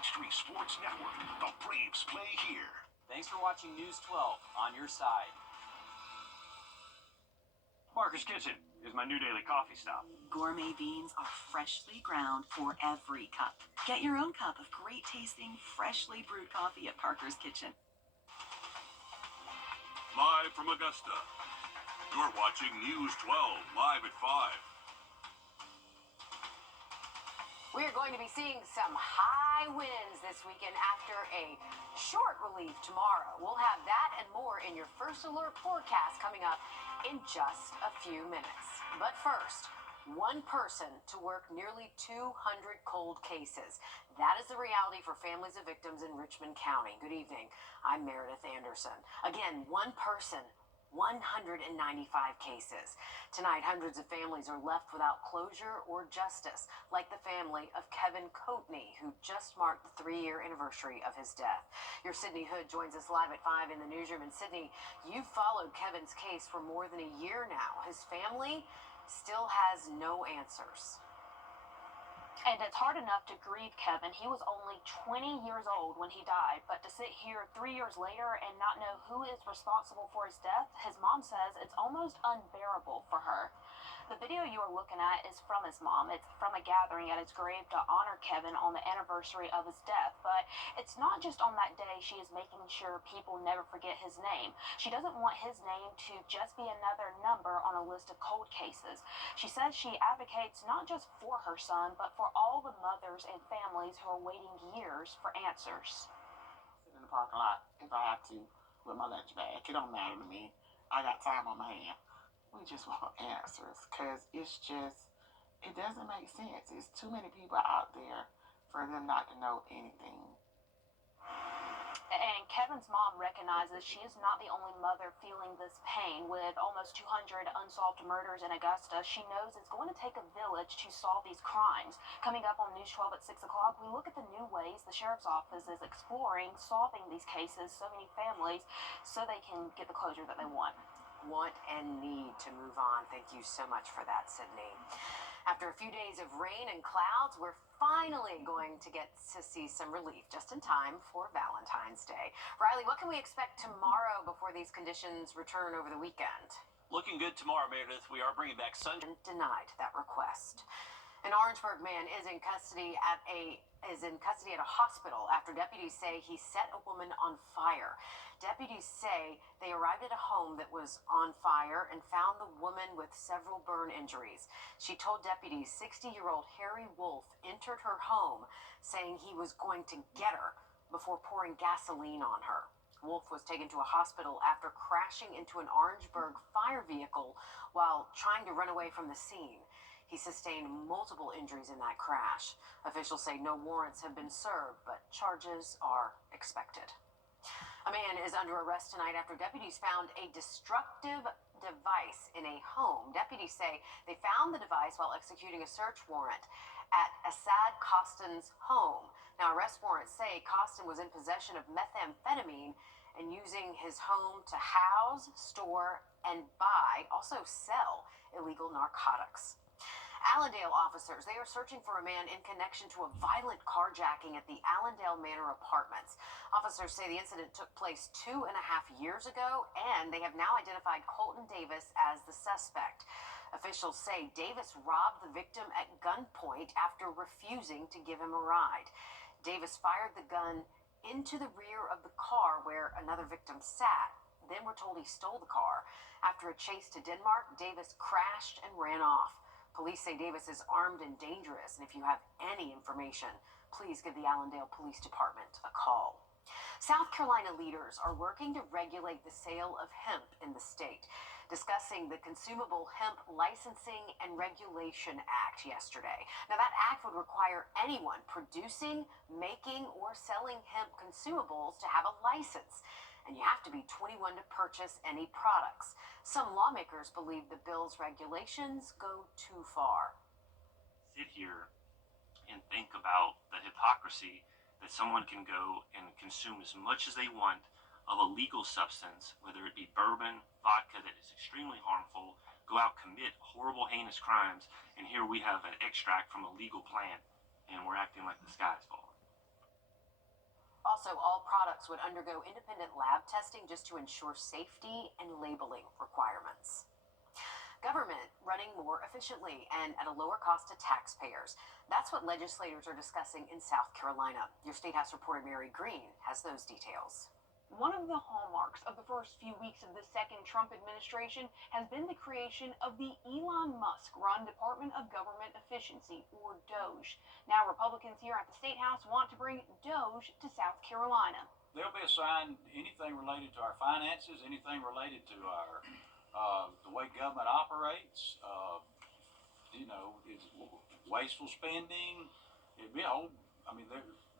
Peachtree Sports Network. The Braves play here. Thanks for watching News 12 on your side. Parker's Kitchen is my new daily coffee stop. Gourmet beans are freshly ground for every cup. Get your own cup of great tasting, freshly brewed coffee at Parker's Kitchen. Live from Augusta, you're watching News 12 live at 5. We're going to be seeing some high winds this weekend after a short relief tomorrow. We'll have that and more in your first alert forecast coming up in just a few minutes. But first, one person to work nearly 200 cold cases. That is the reality for families of victims in Richmond County. Good evening. I'm Meredith Anderson. Again, one person, 195 cases. Tonight, hundreds of families are left without closure or justice, like the family of Kevin Coatney, who just marked the 3-year anniversary of his death. Your Sydney Hood joins us live at 5 in the newsroom. And Sydney, you've followed Kevin's case for more than a year now. His family still has no answers. And it's hard enough to grieve Kevin. He was only 20 years old when he died, but to sit here 3 years later and not know who is responsible for his death, his mom says it's almost unbearable for her. The video you are looking at is from his mom. It's from a gathering at his grave to honor Kevin on the anniversary of his death. But it's not just on that day she is making sure people never forget his name. She doesn't want his name to just be another number on a list of cold cases. She says she advocates not just for her son, but for all the mothers and families who are waiting years for answers. Sit in the parking lot if I have to with my lunch bag. It don't matter to me. I got time on my hand. We just want answers because it doesn't make sense. It's too many people out there for them not to know anything. And Kevin's mom recognizes she is not the only mother feeling this pain. With almost 200 unsolved murders in Augusta, she knows it's going to take a village to solve these crimes. Coming up on News 12 at 6 o'clock, we look at the new ways the sheriff's office is exploring solving these cases, so many families, so they can get the closure that they want. Want and need to move on. Thank you so much for that, Sydney. After a few days of rain and clouds, we're finally going to get to see some relief just in time for Valentine's Day. Riley, what can we expect tomorrow before these conditions return over the weekend? Looking good tomorrow, Meredith. We are bringing back sun. Denied that request. An Orangeburg man is in custody at a hospital after deputies say he set a woman on fire. Deputies say they arrived at a home that was on fire and found the woman with several burn injuries. She told deputies 60-year-old Harry Wolf entered her home saying he was going to get her before pouring gasoline on her. Wolf was taken to a hospital after crashing into an Orangeburg fire vehicle while trying to run away from the scene. He sustained multiple injuries in that crash. Officials say no warrants have been served, but charges are expected. A man is under arrest tonight after deputies found a destructive device in a home. Deputies say they found the device while executing a search warrant at Assad Costin's home. Now, arrest warrants say Costin was in possession of methamphetamine and using his home to house, store, and buy, also sell illegal narcotics. Allendale officers, they are searching for a man in connection to a violent carjacking at the Allendale Manor Apartments. Officers say the incident took place 2.5 years ago, and they have now identified Colton Davis as the suspect. Officials say Davis robbed the victim at gunpoint after refusing to give him a ride. Davis fired the gun into the rear of the car where another victim sat. Then we're told he stole the car. After a chase to Denmark, Davis crashed and ran off. Police say Davis is armed and dangerous, and if you have any information, please give the Allendale Police Department a call. South Carolina leaders are working to regulate the sale of hemp in the state, discussing the Consumable Hemp Licensing and Regulation Act yesterday. Now, that act would require anyone producing, making, or selling hemp consumables to have a license, and you have to be 21 to purchase any products. Some lawmakers believe the bill's regulations go too far. Sit here and think about the hypocrisy that someone can go and consume as much as they want of a legal substance, whether it be bourbon, vodka that is extremely harmful, go out, commit horrible, heinous crimes, and here we have an extract from a legal plant, and we're acting like the sky is falling. Also, all products would undergo independent lab testing just to ensure safety and labeling requirements. Government running more efficiently and at a lower cost to taxpayers. That's what legislators are discussing in South Carolina. Your State House reporter Mary Green has those details. One of the hallmarks of the first few weeks of the second Trump administration has been the creation of the Elon Musk-run Department of Government Efficiency, or DOGE. Now, Republicans here at the State House want to bring DOGE to South Carolina. They'll be assigned anything related to our finances, anything related to our the way government operates, is wasteful spending. It'd be a whole,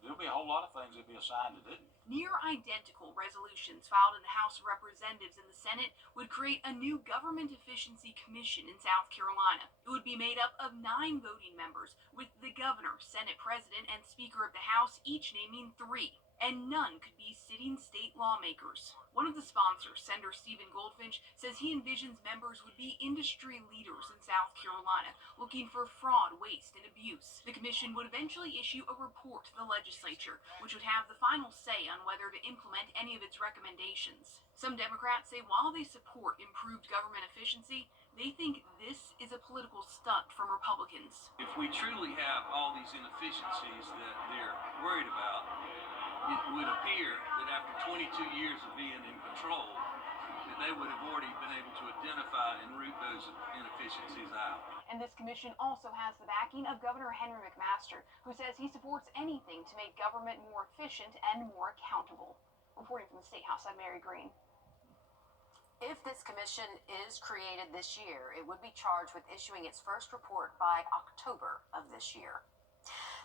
there'll be a whole lot of things they'll be assigned to do. Near identical resolutions filed in the House of Representatives and the Senate would create a new Government Efficiency Commission in South Carolina. It would be made up of 9 voting members, with the governor, Senate President, and Speaker of the House each naming 3. And none could be sitting state lawmakers. One of the sponsors, Senator Stephen Goldfinch, says he envisions members would be industry leaders in South Carolina, looking for fraud, waste, and abuse. The commission would eventually issue a report to the legislature, which would have the final say on whether to implement any of its recommendations. Some Democrats say while they support improved government efficiency, they think this is a political stunt from Republicans. If we truly have all these inefficiencies that they're worried about, it would appear that after 22 years of being in control, that they would have already been able to identify and root those inefficiencies out. And this commission also has the backing of Governor Henry McMaster, who says he supports anything to make government more efficient and more accountable. Reporting from the State House, I'm Mary Green. If this commission is created this year, it would be charged with issuing its first report by October of this year.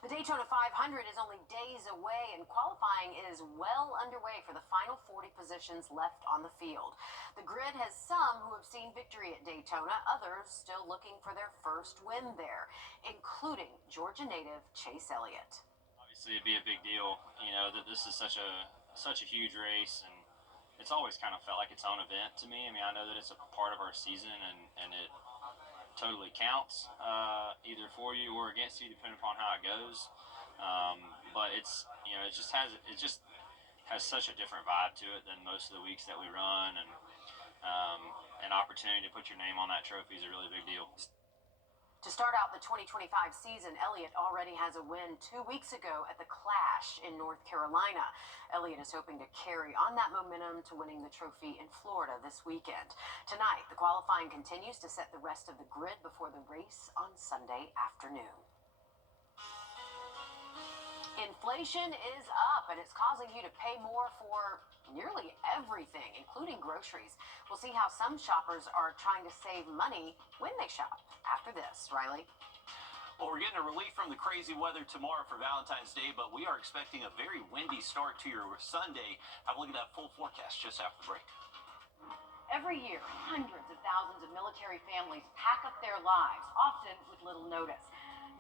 The Daytona 500 is only days away, and qualifying is well underway for the final 40 positions left on the field. The grid has some who have seen victory at Daytona, others still looking for their first win there, including Georgia native Chase Elliott. Obviously, it'd be a big deal, that this is such a huge race, and it's always kind of felt like its own event to me. I know that it's a part of our season, and it totally counts, either for you or against you, depending upon how it goes. But it's, it just has such a different vibe to it than most of the weeks that we run, and an opportunity to put your name on that trophy is a really big deal. To start out the 2025 season, Elliott already has a win 2 weeks ago at the Clash in North Carolina. Elliott is hoping to carry on that momentum to winning the trophy in Florida this weekend. Tonight, the qualifying continues to set the rest of the grid before the race on Sunday afternoon. Inflation is up, and it's causing you to pay more for nearly everything, including groceries. We'll see how some shoppers are trying to save money when they shop. After this, Riley. Well, we're getting a relief from the crazy weather tomorrow for Valentine's Day, but we are expecting a very windy start to your Sunday. Have a look at that full forecast just after the break. Every year, hundreds of thousands of military families pack up their lives, often with little notice.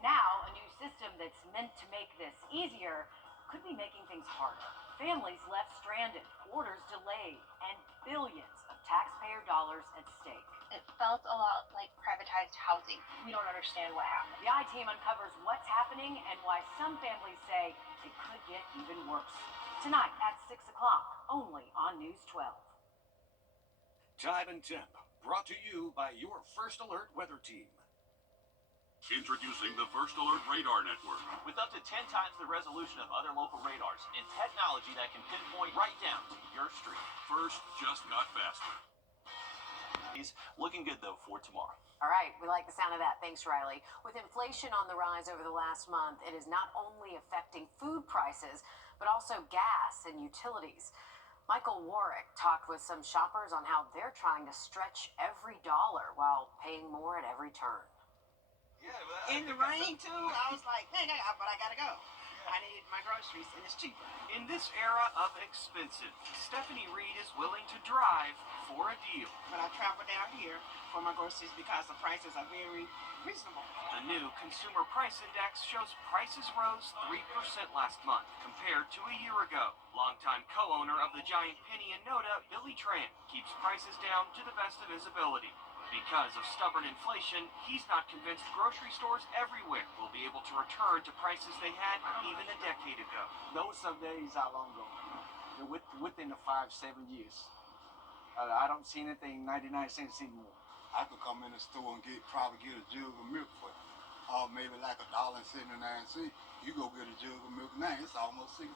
Now, a new system that's meant to make this easier could be making things harder. Families left stranded, orders delayed, and billions of taxpayer dollars at stake. It felt a lot like privatized housing. We don't understand what happened. The I-Team uncovers what's happening and why some families say it could get even worse. Tonight at 6 o'clock, only on News 12. Time and Temp, brought to you by your First Alert weather team. Introducing the First Alert Radar Network. With up to 10 times the resolution of other local radars and technology that can pinpoint right down to your street. First just got faster. He's looking good, though, for tomorrow. All right, we like the sound of that. Thanks, Riley. With inflation on the rise over the last month, it is not only affecting food prices, but also gas and utilities. Michael Warwick talked with some shoppers on how they're trying to stretch every dollar while paying more at every turn. In the rain too, I was like, dang, but I gotta go. I need my groceries, and it's cheaper. In this era of expensive, Stephanie Reed is willing to drive for a deal. But I travel down here for my groceries because the prices are very reasonable. The new Consumer Price Index shows prices rose 3% last month compared to a year ago. Longtime co-owner of the Giant Penny in Noda, Billy Tran, keeps prices down to the best of his ability. Because of stubborn inflation, he's not convinced grocery stores everywhere will be able to return to prices they had even a decade ago. Those some days are long gone. Within the 5-7 years. I don't see anything 99 cents anymore. I could come in the store and probably get a jug of milk for maybe like $1.79. You go get a jug of milk now, it's almost $6.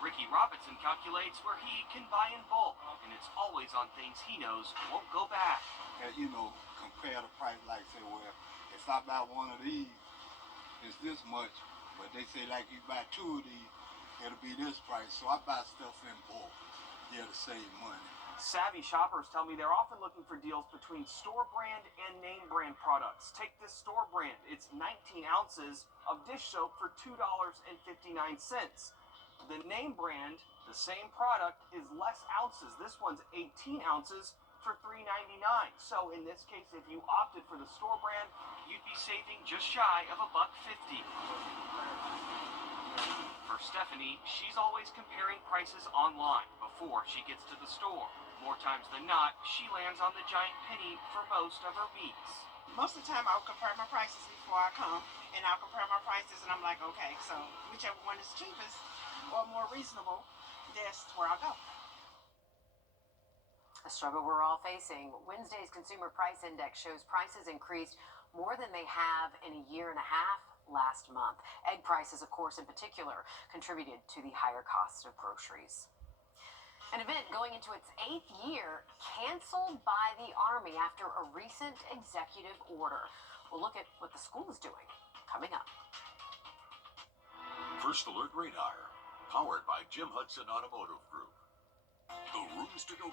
Ricky Robinson calculates where he can buy in bulk, and it's always on things he knows won't go bad. And compare the price, like say, well, if I buy one of these, it's this much, but they say like you buy two of these, it'll be this price. So I buy stuff in bulk, to save money. Savvy shoppers tell me they're often looking for deals between store brand and name brand products. Take this store brand. It's 19 ounces of dish soap for $2.59. The name brand, the same product, is less ounces. This one's 18 ounces for $3.99. So in this case, if you opted for the store brand, you'd be saving just shy of $1.50. For Stephanie, she's always comparing prices online before she gets to the store. More times than not, she lands on the giant penny for most of her meats. Most of the time, I'll compare my prices before I come, and I'll compare my prices, and I'm like, okay, so whichever one is cheapest or more reasonable, that's where I'll go. A struggle we're all facing. Wednesday's Consumer Price Index shows prices increased more than they have in a year and a half last month. Egg prices, of course, in particular, contributed to the higher cost of groceries. An event going into its 8th year canceled by the Army after a recent executive order. We'll look at what the school is doing coming up. First Alert Radar, powered by Jim Hudson Automotive Group. The rooms to go.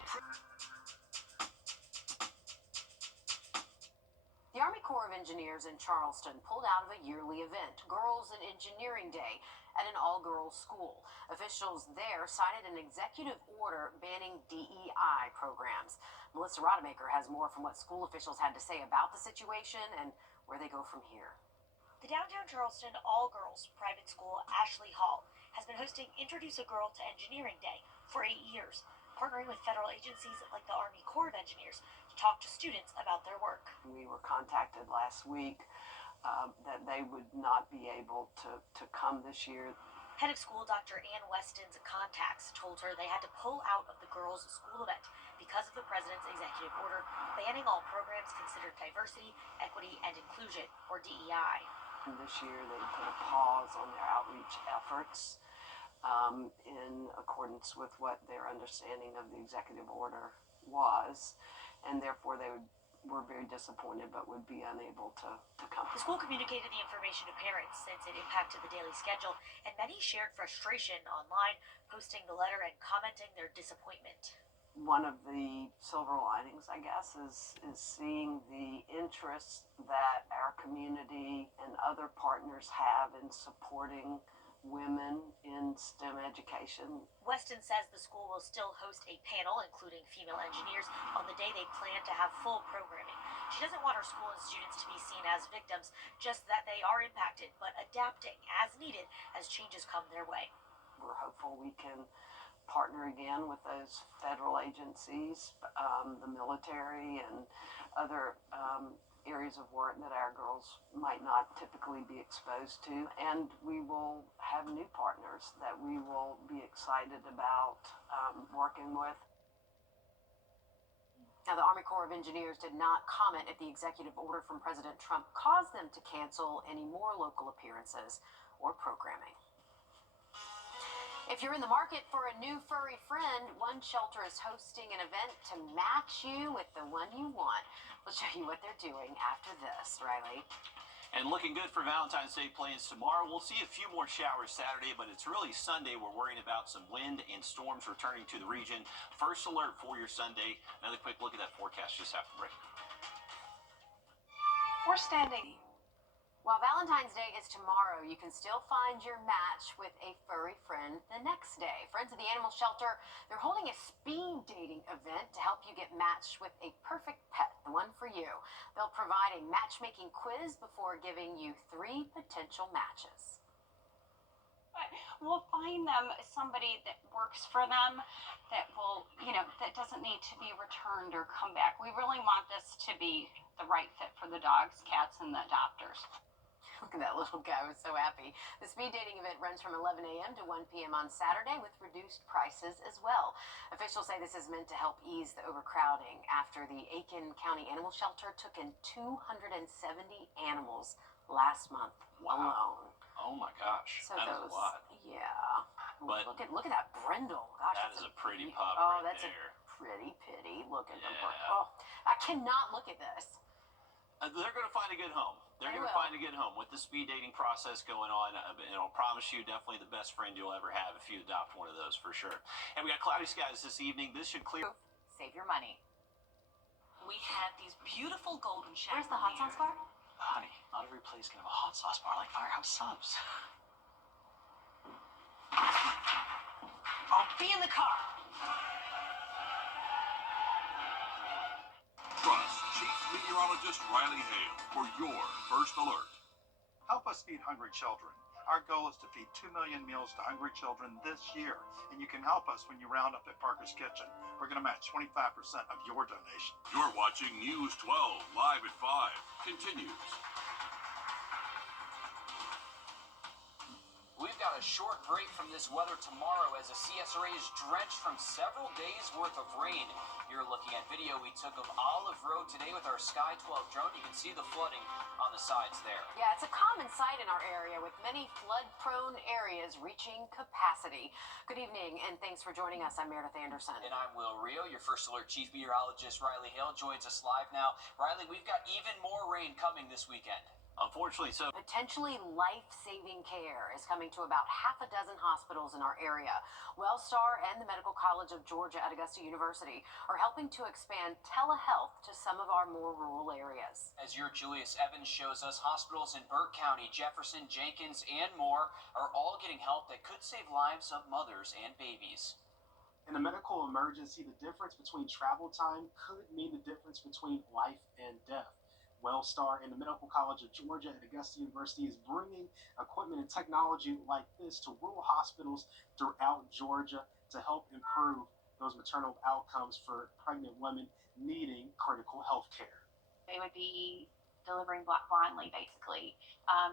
The Army Corps of Engineers in Charleston pulled out of a yearly event, Girls in Engineering Day, at an all-girls school. Officials there cited an executive order banning DEI programs. Melissa Rodemaker has more from what school officials had to say about the situation and where they go from here. The downtown Charleston all-girls private school, Ashley Hall, has been hosting Introduce a Girl to Engineering Day for 8 years, partnering with federal agencies like the Army Corps of Engineers to talk to students about their work. We were contacted last week that they would not be able to come this year. Head of school Dr. Ann Weston's contacts told her they had to pull out of the girls' school event because of the president's executive order banning all programs considered diversity, equity, and inclusion, or DEI. This year they put a pause on their outreach efforts in accordance with what their understanding of the executive order was, and therefore they were very disappointed but would be unable to come. The school communicated the information to parents since it impacted the daily schedule, and many shared frustration online, posting the letter and commenting their disappointment. One of the silver linings, I guess, is seeing the interest that our community and other partners have in supporting women in STEM education. Weston says the school will still host a panel, including female engineers, on the day they plan to have full programming. She doesn't want her school and students to be seen as victims, just that they are impacted, but adapting as needed as changes come their way. We're hopeful we can partner again with those federal agencies, the military, and other areas of work that our girls might not typically be exposed to. And we will have new partners that we will be excited about working with. Now, the Army Corps of Engineers did not comment if the executive order from President Trump caused them to cancel any more local appearances or programming. If you're in the market for a new furry friend, one shelter is hosting an event to match you with the one you want. We'll show you what they're doing after this, Riley. And looking good for Valentine's Day plans tomorrow. We'll see a few more showers Saturday, but it's really Sunday. We're worrying about some wind and storms returning to the region. First alert for your Sunday. Another quick look at that forecast just after the break. We're standing. While Valentine's Day is tomorrow, you can still find your match with a furry friend the next day. Friends of the Animal Shelter, they're holding a speed dating event to help you get matched with a perfect pet, the one for you. They'll provide a matchmaking quiz before giving you 3 potential matches. But we'll find them somebody that works for them that will, that doesn't need to be returned or come back. We really want this to be the right fit for the dogs, cats, and the adopters. Look at that little guy, was so happy. The speed dating event runs from 11 a.m. to 1 p.m. on Saturday with reduced prices as well. Officials say this is meant to help ease the overcrowding after the Aiken County Animal Shelter took in 270 animals last month alone. Oh my gosh, So that is a lot. Yeah. But look at that Brindle. Gosh, that is a pretty pup oh, right that's there. a pretty pitty. Look at them. Yeah. Oh, I cannot look at this. They're going to find a good home. They're going to find a good home with the speed dating process going on. And I'll promise you, definitely the best friend you'll ever have if you adopt one of those for sure. And we got cloudy skies this evening. This should clear. Save your money. We had these beautiful golden showers. Where's the hot sauce bar? Honey, not every place can have a hot sauce bar like Firehouse Subs. I'll be in the car. Trust Chief Meteorologist Riley Hale for your first alert. Help us feed hungry children. Our goal is to feed 2 million meals to hungry children this year, and you can help us when you round up at Parker's Kitchen. We're going to match 25% of your donation. You're watching News 12 live at 5. Continues. We've got a short break from this weather tomorrow as the CSRA is drenched from several days worth of rain. You're looking at video we took of Olive Road today with our Sky 12 drone. You can see the flooding on the sides there. Yeah, it's a common sight in our area with many flood-prone areas reaching capacity. Good evening, and thanks for joining us. I'm Meredith Anderson. And I'm Will Rio. Your first alert chief meteorologist Riley Hale joins us live now. Riley, we've got even more rain coming this weekend. Unfortunately, so potentially life-saving care is coming to about half a dozen hospitals in our area. Wellstar and the Medical College of Georgia at Augusta University are helping to expand telehealth to some of our more rural areas. As your Julius Evans shows us, hospitals in Burke County, Jefferson, Jenkins, and more are all getting help that could save lives of mothers and babies. In a medical emergency, the difference between travel time could mean the difference between life and death. Wellstar and the Medical College of Georgia at Augusta University is bringing equipment and technology like this to rural hospitals throughout Georgia to help improve those maternal outcomes for pregnant women needing critical health care. They would be delivering blindly, basically.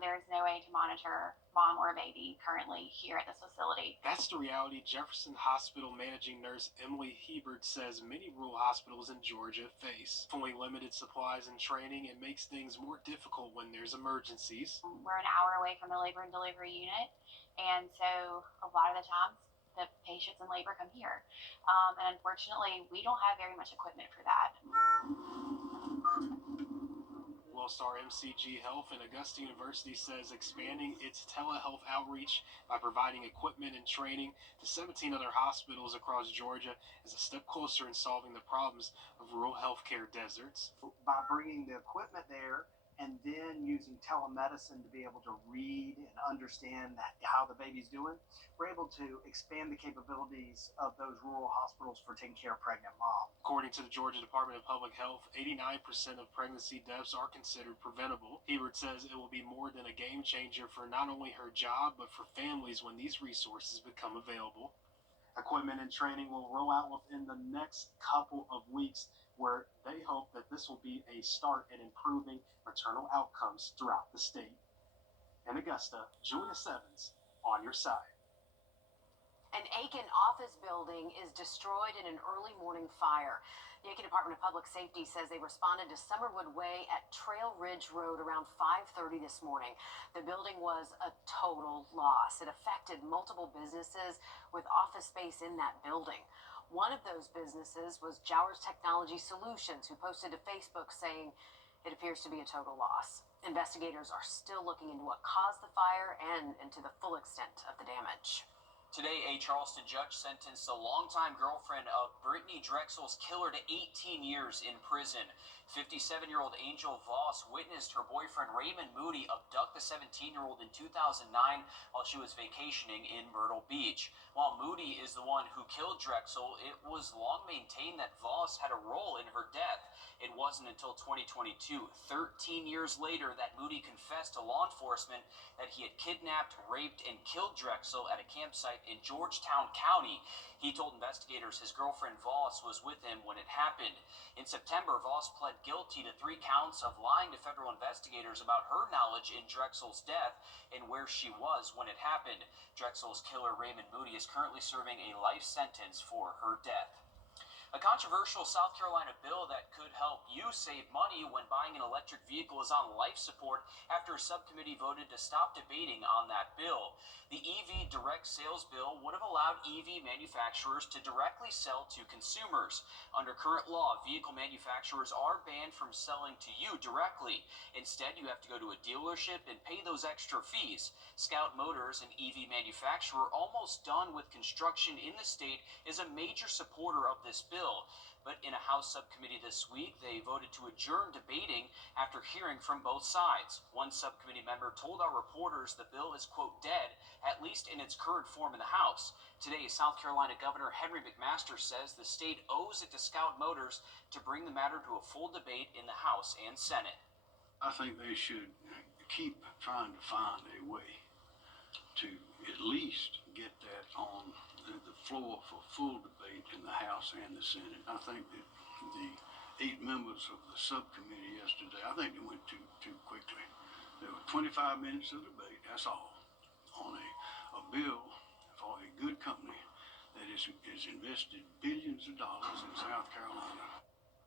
There is no way to monitor mom or baby currently here at this facility. That's the reality Jefferson Hospital managing nurse Emily Hebert says many rural hospitals in Georgia face. Only limited supplies and training, it makes things more difficult when there's emergencies. We're an hour away from the labor and delivery unit, and so a lot of the times the patients in labor come here. And unfortunately, we don't have very much equipment for that. Wellstar MCG Health and Augusta University says expanding its telehealth outreach by providing equipment and training to 17 other hospitals across Georgia is a step closer in solving the problems of rural healthcare deserts. By bringing the equipment there and then using telemedicine to be able to read and understand how the baby's doing, we're able to expand the capabilities of those rural hospitals for taking care of pregnant moms. According to the Georgia Department of Public Health, 89% of pregnancy deaths are considered preventable. Hebert says it will be more than a game changer for not only her job, but for families when these resources become available. Equipment and training will roll out within the next couple of weeks, where they hope that this will be a start in improving maternal outcomes throughout the state. In Augusta, Julius Evans, on your side. An Aiken office building is destroyed in an early morning fire. The Aiken Department of Public Safety says they responded to Summerwood Way at Trail Ridge Road around 5:30 this morning. The building was a total loss. It affected multiple businesses with office space in that building. One of those businesses was Jowers Technology Solutions, who posted to Facebook saying it appears to be a total loss. Investigators are still looking into what caused the fire and into the full extent of the damage. Today, a Charleston judge sentenced the longtime girlfriend of Brittany Drexel's killer to 18 years in prison. 57-year-old Angel Voss witnessed her boyfriend Raymond Moody abduct the 17-year-old in 2009 while she was vacationing in Myrtle Beach. While Moody is the one who killed Drexel, it was long maintained that Voss had a role in her death. It wasn't until 2022, 13 years later, that Moody confessed to law enforcement that he had kidnapped, raped, and killed Drexel at a campsite in Georgetown County. He told investigators his girlfriend Voss was with him when it happened. In September, Voss pled guilty to 3 counts of lying to federal investigators about her knowledge in Drexel's death and where she was when it happened. Drexel's killer, Raymond Moody, is currently serving a life sentence for her death. A controversial South Carolina bill that could help you save money when buying an electric vehicle is on life support after a subcommittee voted to stop debating on that bill. The EV direct sales bill would have allowed EV manufacturers to directly sell to consumers. Under current law, vehicle manufacturers are banned from selling to you directly. Instead, you have to go to a dealership and pay those extra fees. Scout Motors, an EV manufacturer almost done with construction in the state, is a major supporter of this bill. But in a House subcommittee this week, they voted to adjourn debating after hearing from both sides. One subcommittee member told our reporters the bill is, quote, dead, at least in its current form in the House. Today, South Carolina Governor Henry McMaster says the state owes it to Scout Motors to bring the matter to a full debate in the House and Senate. I think they should keep trying to find a way to at least get that on the floor for full debate in the House and the Senate. I think that the 8 members of the subcommittee yesterday, I think they went too quickly. There were 25 minutes of debate, that's all, on a bill for a good company that is invested billions of dollars in South Carolina.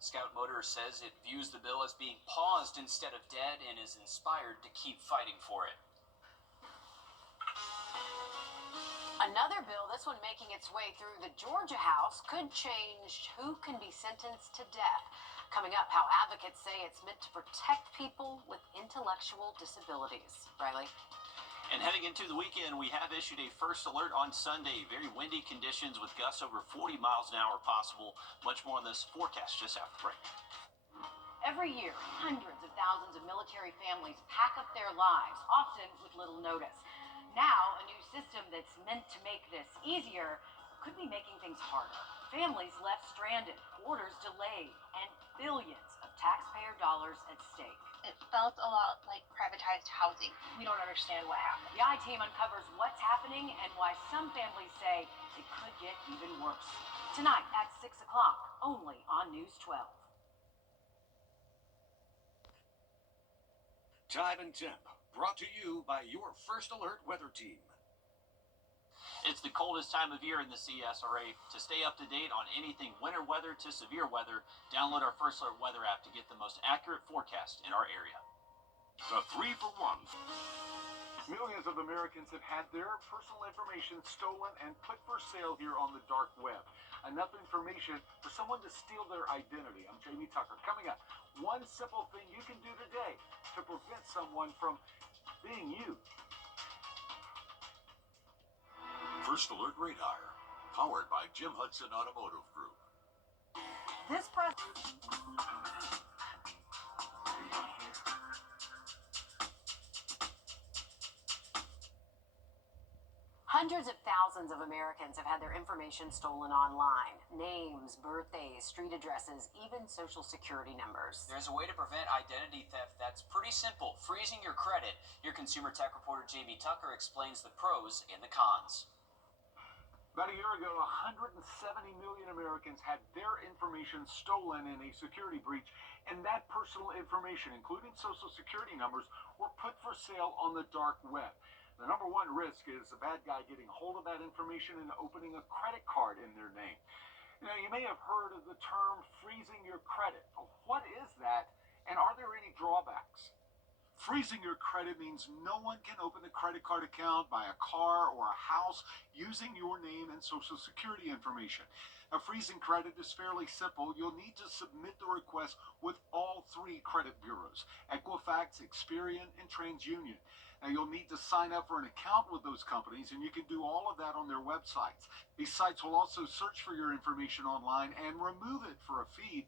Scout Motors says it views the bill as being paused instead of dead and is inspired to keep fighting for it. Another bill, this one making its way through the Georgia House, could change who can be sentenced to death. Coming up, how advocates say it's meant to protect people with intellectual disabilities. Riley? And heading into the weekend, we have issued a first alert on Sunday. Very windy conditions with gusts over 40 miles an hour possible. Much more on this forecast just after break. Every year, hundreds of thousands of military families pack up their lives, often with little notice. Now, a new system that's meant to make this easier could be making things harder. Families left stranded, orders delayed, and billions of taxpayer dollars at stake. It felt a lot like privatized housing. We don't understand what happened. The I-Team uncovers what's happening and why some families say it could get even worse. Tonight at 6 o'clock, only on News 12. Time and temp, brought to you by your First Alert weather team. It's the coldest time of year in the CSRA. To stay up to date on anything winter weather to severe weather, download our First Alert weather app to get the most accurate forecast in our area. The 3-for-1. Millions of Americans have had their personal information stolen and put for sale here on the dark web. Enough information for someone to steal their identity. I'm Jamie Tucker. Coming up, one simple thing you can do today to prevent someone from being you. First Alert Radar, powered by Jim Hudson Automotive Group. This press. Hundreds of thousands of Americans have had their information stolen online. Names, birthdays, street addresses, even social security numbers. There's a way to prevent identity theft that's pretty simple: freezing your credit. Your consumer tech reporter Jamie Tucker explains the pros and the cons. About a year ago, 170 million Americans had their information stolen in a security breach, and that personal information, including social security numbers, were put for sale on the dark web. The number one risk is a bad guy getting hold of that information and opening a credit card in their name. Now, you may have heard of the term freezing your credit. Well, what is that, and are there any drawbacks? Freezing your credit means no one can open a credit card account, buy a car, or a house using your name and social security information. Now, freezing credit is fairly simple. You'll need to submit the request with all 3 credit bureaus: Equifax, Experian, and TransUnion. Now, you'll need to sign up for an account with those companies, and you can do all of that on their websites. These sites will also search for your information online and remove it for a fee.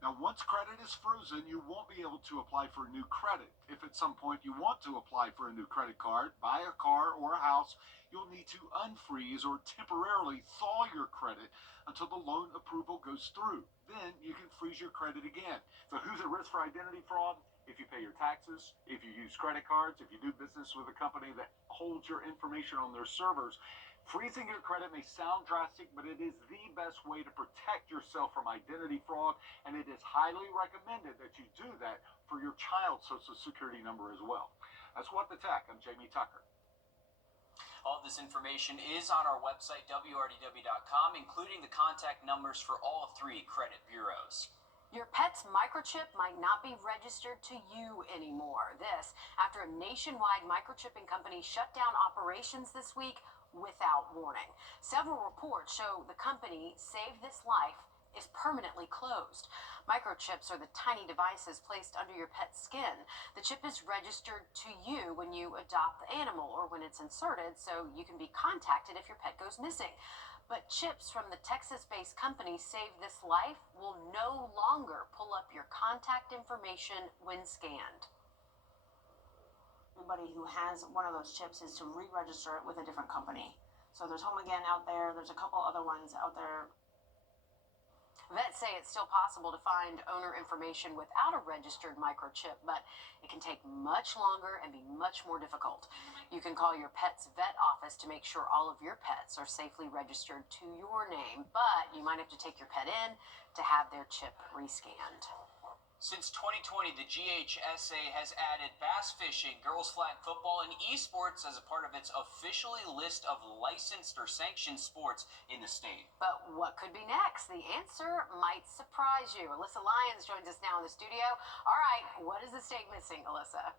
Now, once credit is frozen, you won't be able to apply for new credit. If at some point you want to apply for a new credit card, buy a car or a house, you'll need to unfreeze or temporarily thaw your credit until the loan approval goes through. Then you can freeze your credit again. So who's at risk for identity fraud? If you pay your taxes, if you use credit cards, if you do business with a company that holds your information on their servers. Freezing your credit may sound drastic, but it is the best way to protect yourself from identity fraud, and it is highly recommended that you do that for your child's social security number as well. That's What the Tech. I'm Jamie Tucker. All of this information is on our website, wrdw.com, including the contact numbers for all 3 credit bureaus. Your pet's microchip might not be registered to you anymore. This after a nationwide microchipping company shut down operations this week without warning. Several reports show the company Save This Life is permanently closed. Microchips are the tiny devices placed under your pet's skin. The chip is registered to you when you adopt the animal or when it's inserted, so you can be contacted if your pet goes missing. But chips from the Texas-based company Save This Life will no longer pull up your contact information when scanned. Anybody who has one of those chips is to re-register it with a different company. So there's Home Again out there. There's a couple other ones out there. Vets say it's still possible to find owner information without a registered microchip, but it can take much longer and be much more difficult. You can call your pet's vet office to make sure all of your pets are safely registered to your name, but you might have to take your pet in to have their chip rescanned. Since 2020, the GHSA has added bass fishing, girls flag football, and esports as a part of its officially list of licensed or sanctioned sports in the state. But what could be next? The answer might surprise you. Alyssa Lyons joins us now in the studio. All right, what is the state missing, Alyssa?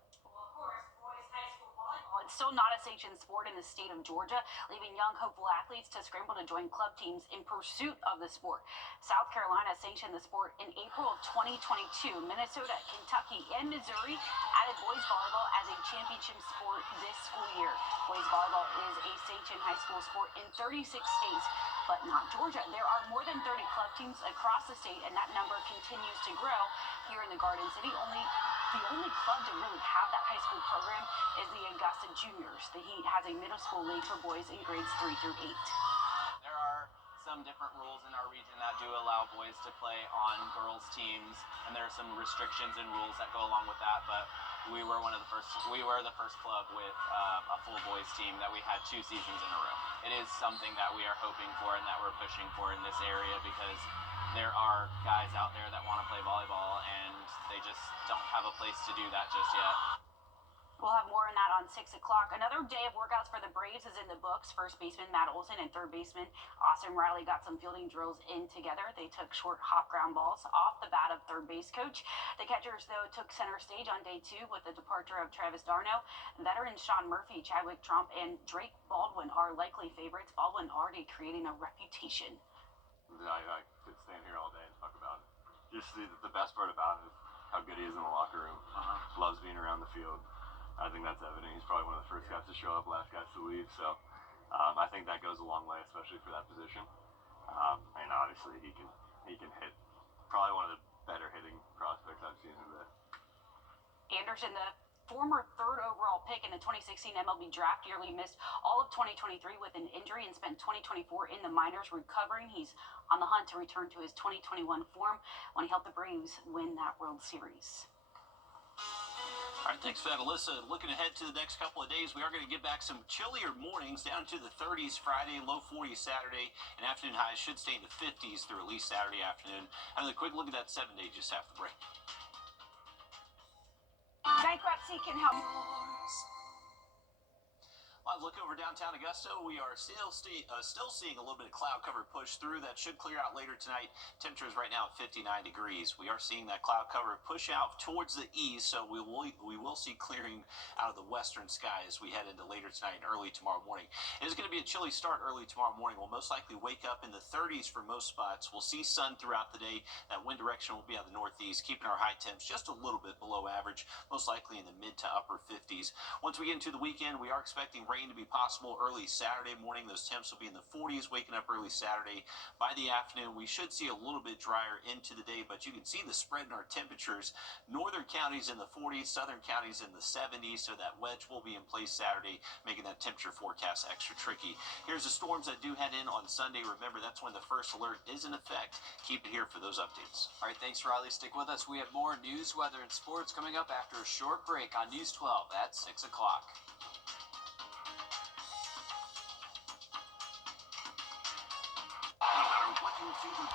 It's still not a sanctioned sport in the state of Georgia, leaving young hopeful athletes to scramble to join club teams in pursuit of the sport. South Carolina sanctioned the sport in April of 2022. Minnesota, Kentucky, and Missouri added boys volleyball as a championship sport this school year. Boys volleyball is a sanctioned high school sport in 36 states, but not Georgia. There are more than 30 club teams across the state, and that number continues to grow. Here in the Garden City, the only club to really have that high school program is the Augusta Juniors. The Heat has a middle school league for boys in grades 3 through 8. There are some different rules in our region that do allow boys to play on girls' teams, and there are some restrictions and rules that go along with that, but we were the first club with a full boys team that we had 2 seasons in a row. It is something that we are hoping for and that we're pushing for in this area, because there are guys out there that want to play volleyball and they just don't have a place to do that just yet. We'll have more on that on 6 o'clock. Another day of workouts for the Braves is in the books. First baseman Matt Olson and third baseman Austin Riley got some fielding drills in together. They took short hop ground balls off the bat of third base coach. The catchers, though, took center stage on day 2 with the departure of Travis d'Arnaud. Veterans Sean Murphy, Chadwick Trump, and Drake Baldwin are likely favorites. Baldwin already creating a reputation. I could stand here all day and talk about it. Just the best part about it is how good he is in the locker room. Loves being around the field. I think that's evident. He's probably one of the first guys to show up, last guys to leave. So I think that goes a long way, especially for that position. And obviously he can hit. Probably one of the better hitting prospects I've seen in a bit. Anderson, the former 3rd overall pick in the 2016 MLB draft, nearly missed all of 2023 with an injury and spent 2024 in the minors recovering. He's on the hunt to return to his 2021 form when he helped the Braves win that World Series. All right, thanks for that, Alyssa. Looking ahead to the next couple of days, we are going to get back some chillier mornings down to the 30s Friday, low 40s Saturday, and afternoon highs should stay in the 50s through at least Saturday afternoon. Another quick look at that 7-day just after the break. Bankruptcy can help. Live look over downtown Augusta. We are still seeing a little bit of cloud cover push through. That should clear out later tonight. Temperature is right now at 59 degrees. We are seeing that cloud cover push out towards the east, so we will see clearing out of the western sky as we head into later tonight and early tomorrow morning. It is going to be a chilly start early tomorrow morning. We'll most likely wake up in the 30s for most spots. We'll see sun throughout the day. That wind direction will be out of the northeast, keeping our high temps just a little bit below average, most likely in the mid to upper 50s. Once we get into the weekend, we are expecting rain to be possible early Saturday morning. Those temps will be in the 40s, waking up early Saturday. By the afternoon, we should see a little bit drier into the day, but you can see the spread in our temperatures. Northern counties in the 40s, southern counties in the 70s, so that wedge will be in place Saturday, making that temperature forecast extra tricky. Here's the storms that do head in on Sunday. Remember, that's when the first alert is in effect. Keep it here for those updates. All right, thanks, Riley. Stick with us. We have more news, weather, and sports coming up after a short break on News 12 at 6 o'clock. No matter what your favorite